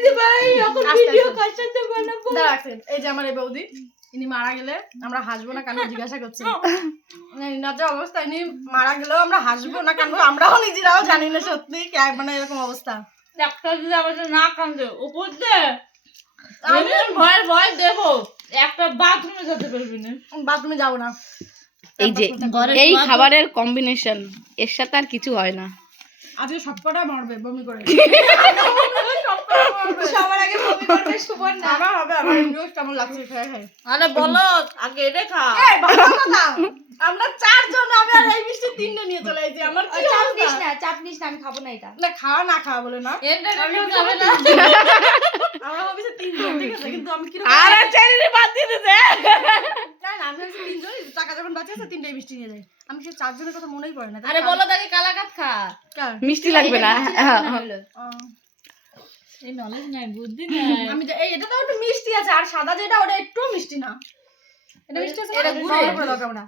দিদি ভাই এখন ভিডিও কার সাথে বানাবো? দাঁড়াচ্ছেন, এই যে আমার এই বৌদি, ইনি মারা গেলে আমরা হাসবো না কান্না জিজ্ঞাসা করছি। ইনার যে অবস্থা, ইনি মারা গেলেও আমরা হাসবো না কান্না, আমরাও নিজেরাও জানি না সত্যি মানে এরকম অবস্থা। ডাক্তার যদি আমাদের না কান্দে উপর দে আমি ভয় ভয় দেবো, একটা বাথরুমে যেতে পারবি না। বাথরুমে যাবো না। এই যে এই খাবারের কম্বিনেশন, এর সাথে আর কিছু হয় না। আজকে সবকটা মরবে বমি করে। সবার আগে বমি করবে সুবর্ণা। আমার হবে, আমার ইন্টারেস্ট কেমন লাগছে খেয়ে খেয়ে। আরে বলো আগে এটা খা। এই ভালো কথা, আমরা 4 জন, আমি আর এই মিষ্টি 3টে নিয়ে চলে এসেছি। আমার কি চাপ অবস্থা? নিস না, চাপ নিস না, আমি খাবো না এটা। না খাওয়া না খাওয়া বলে না, এটা যাবে না। আমরা ভাবছি 3 জন, ঠিক আছে, কিন্তু আমি কি আর চ্যানেলে বাদ দিয়ে দে। না না, আমি ভাবছি 3 জন, টাকা যখন বাঁচে 3টেই মিষ্টি নিয়ে যাই। আমি কি 4 জনের কথা মনেই পড়ে না। আরে বলো তাকে কালাকাত খা। কার? মিষ্টি লাগবে না। ও, এই নলেজ নাই, বুদ্ধি নাই। আমি তো এটা তো একটু মিষ্টি আছে, আর সাদা যেটা ওটা একটু মিষ্টি না। এটা মিষ্টি আছে, এটা এটা গুড়ে। গুড় করে দাও আমরা।